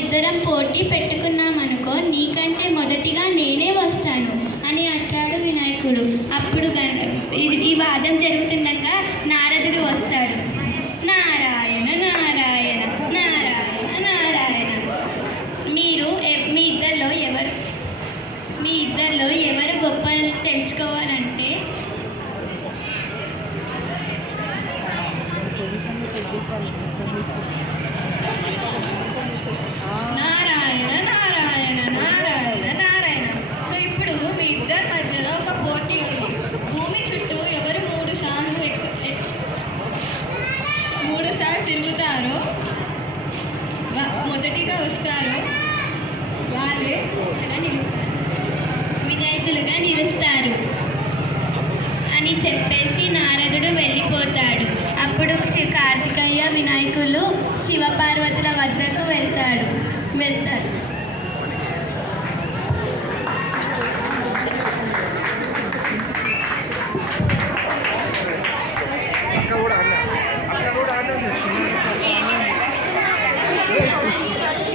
ఇద్దరం పోటీ పెట్టుకున్నామనుకో, నీకంటే మొదటిగా నేనే వస్తాను అని అంటాడు వినాయకుడు. అప్పుడు ఈ వాదం జరుగుతుండగా నారదుడు వస్తాడు. నారాయణ నారాయణ నారాయణ నారాయణ. మీరు మీ ఇద్దరిలో ఎవరు గొప్ప తెలుసుకోవాలంటే నారాయణ నారాయణ నారాయణ నారాయణ. సో ఇప్పుడు మీ ఇద్దరి మధ్యలో ఒక పోటీ ఉంది. భూమి చుట్టూ ఎవరు 3 సార్లు తిరుగుతారో, మొదటిగా వస్తారో వాళ్ళే విజేతలుగా నిలుస్తారు అని చెప్పేసి నారదుడు వెళ్ళిపోతాడు. అప్పుడు కార్తికేయ వినాయకులు శివపార్వతుల వద్దకు వెళ్తారు.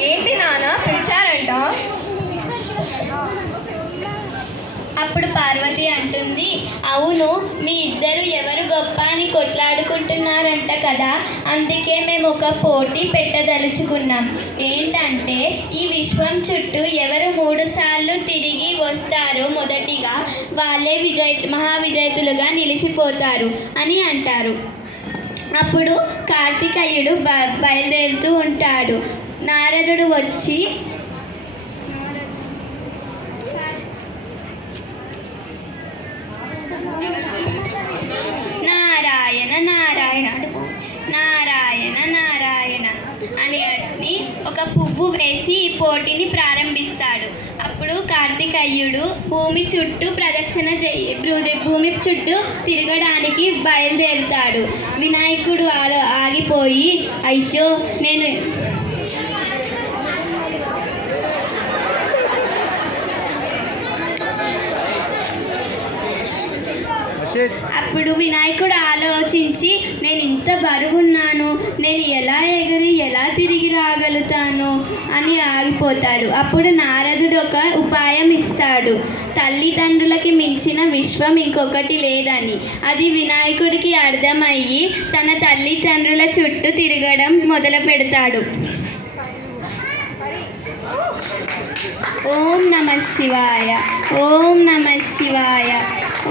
ఏంటి నాన్న పిలిచారంట? అప్పుడు పార్వతి అంటుంది, అవును, మీ ఇద్దరు ఎవరు గొప్ప అని కొట్లాడుకుంటున్నారంట కదా, అందుకే మేము ఒక పోటీ పెట్టదలుచుకున్నాం. ఏంటంటే ఈ విశ్వం చుట్టూ ఎవరు 3 సార్లు తిరిగి వస్తారో మొదటిగా వాళ్ళే మహావిజేతలుగా నిలిచిపోతారు అని అంటారు. అప్పుడు కార్తికేయుడు బయలుదేరుతూ ఉంటాడు. నారదుడు వచ్చి నారాయణ నారాయణ నారాయణ నారాయణ అని ఒక పువ్వు వేసి ఈ పోటీని ప్రారంభిస్తాడు. అప్పుడు కార్తికేయుడు భూమి చుట్టూ భూమి చుట్టూ తిరగడానికి బయలుదేరుతాడు. వినాయకుడు ఆగిపోయి, అయ్యో నేను అప్పుడు వినాయకుడు ఆలోచించి, నేను ఇంత బరువున్నాను, నేను ఎలా తిరిగి రాగలుగుతాను అని ఆగిపోతాడు. అప్పుడు నారదుడు ఒక ఉపాయం ఇస్తాడు. తల్లిదండ్రులకి మించిన విశ్వం ఇంకొకటి లేదని. అది వినాయకుడికి అర్థమయ్యి తన తల్లిదండ్రుల చుట్టూ తిరగడం మొదలు పెడతాడు. ఓం నమః శివాయ, ఓం నమః శివాయ,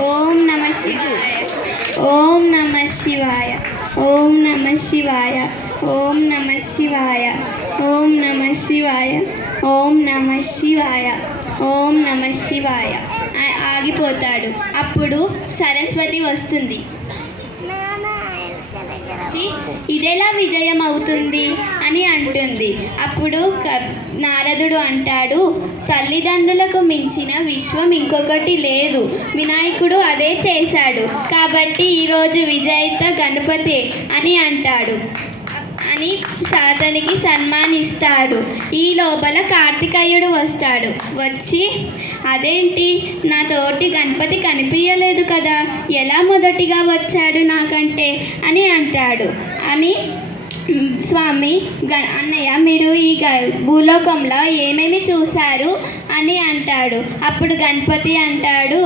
ఓం నమః శివాయ, ఓం నమః శివాయ, ఓం నమః శివాయ, ఓం నమః శివాయ, ఓం నమః శివాయ, ఓం నమః శివాయ, ఓం నమః శివాయ. ఆగిపోతాడు. అప్పుడు సరస్వతి వస్తుంది. ఇదెలా విజయం అవుతుంది అని అంటుంది. అప్పుడు నారదుడు అంటాడు, తల్లిదండ్రులకు మించిన విశ్వం ఇంకొకటి లేదు, వినాయకుడు అదే చేశాడు, కాబట్టి ఈరోజు విజేత గణపతి అని అంటాడు అని అతనికి సన్మానిస్తాడు. ఈ లోపల కార్తికేయుడు వస్తాడు. వచ్చి, అదేంటి నా తోటి గణపతి కనిపించలేదు కదా, ఎలా మొదటిగా వచ్చాడు నాకంటే అని అంటాడు. అని స్వామి అన్నయ్య, మీరు ఈ భూలోకంలో ఏమేమి చూశారు అని అంటాడు. అప్పుడు గణపతి అంటాడు,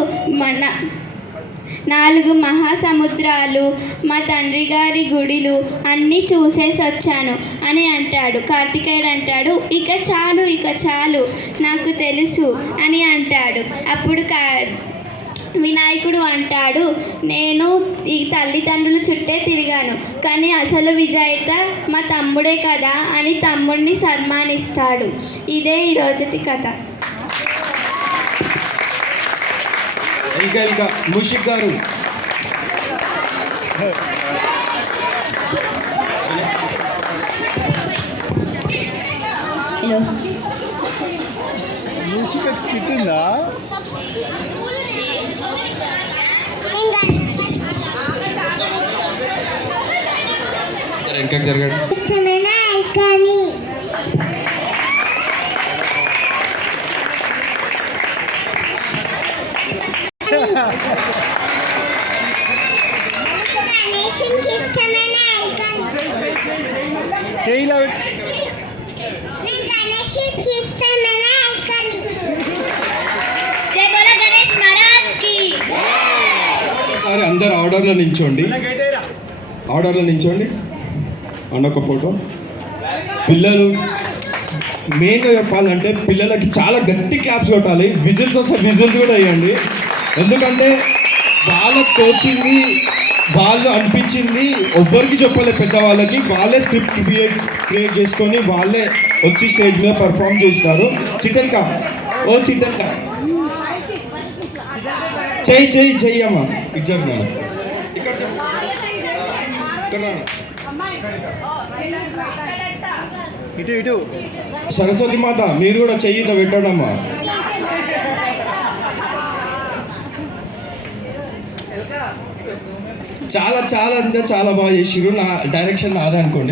4 మహాసముద్రాలు, మా తండ్రి గారి గుడిలు అన్నీ చూసేసి వచ్చాను అని అంటాడు. కార్తికేయుడు అంటాడు, ఇక చాలు నాకు తెలుసు అని అంటాడు. అప్పుడు వినాయకుడు అంటాడు, నేను ఈ తల్లిదండ్రుల చుట్టే తిరిగాను, కానీ అసలు విజేత మా తమ్ముడే కదా అని తమ్ముడిని సన్మానిస్తాడు. ఇదే ఈరోజుటి కథ. ఇంకా మూషిక్ గారు మ్యూజిక్ స్కిట్ ఉందా? వెనకకి జరగండి. చేయలే. ఆర్డర్లో నించోండి, ఆర్డర్లో నించోండి. అన్న ఒక ఫోటో. పిల్లలు మెయిన్గా చెప్పాలంటే పిల్లలకి చాలా గట్టి క్లాప్స్ కొట్టాలి. విజిల్స్ వస్తే విజిల్స్ కూడా వేయండి. ఎందుకంటే వాళ్ళకి తోచింది, వాళ్ళు అనిపించింది ఎవ్వరికి చెప్పలే, పెద్దవాళ్ళకి. వాళ్ళే స్క్రిప్ట్ క్రియేట్ చేసుకొని వాళ్ళే వచ్చి స్టేజ్ మీద పర్ఫామ్ చేసినారు. చిట్టెల్కా, ఓ చిట్టెల్కా, చెయ్యి అమ్మా. ఇక్కడ చెప్పు, ఇక్కడ చెప్పు, ఇక్కడ రా. ఇటు సరస్వతి మాత మీరు కూడా చెయ్యి ఇట్లా పెట్టడమ్మా. చాలా చాలా అంటే చాలా బాగా చేసిర్రు. నా డైరెక్షన్ నాదే అనుకోండి.